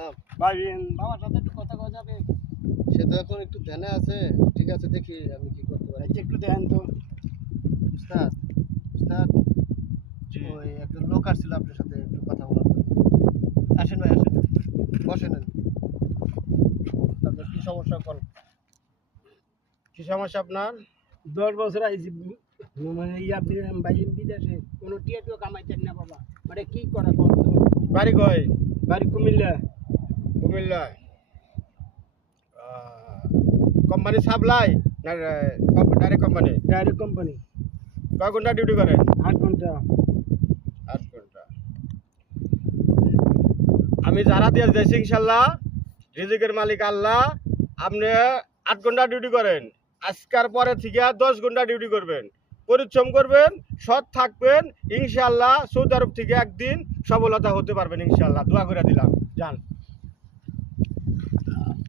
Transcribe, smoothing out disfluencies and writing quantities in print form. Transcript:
সালাম। ভাই বাবার সাথে একটু কথা কওয়া যাবে? সে তো এখন একটু ধ্যানে আছে। ঠিক আছে, দেখি আমি কি করতে পারি। আচ্ছা একটু দেখেন তো। উস্তাদ, উস্তাদ, জি। ওই একজন লোক আসছিল আপনার সাথে একটু কথা বলার জন্য। আসেন ভাই, আসেন, বসেন। আপনার কি সমস্যা? কি সমস্যা আপনার? 10 বছর আইছি মানে আপনি ভাই বিদেশে কোনো টিয়া টিও কামাইতেন না বাবা, মানে কি করা কত? বাড়ি কই? বাড়ি কুমিল্লা। কুমিল্লায়। কোম্পানি সাপ্লাই না ডাইরেক্ট কোম্পানি? Direct company. কয় ঘন্টা ডিউটি করেন? 8 ঘন্টা। 8 ঘন্টা। আমি যারা দিয়ে যাচ্ছি ইনশাল্লাহ, রিজিকের মালিক আল্লাহ। আপনি 8 ঘন্টা ডিউটি করেন, আজকের পরে থেকে 10 ঘন্টা ডিউটি করবেন, পরিশ্রম করবেন, সৎ থাকবেন, ইনশাল্লাহ সৌদি আরব থেকে একদিন সফলতা হতে পারবেন ইনশাল্লাহ। দোয়া করে দিলাম, যান।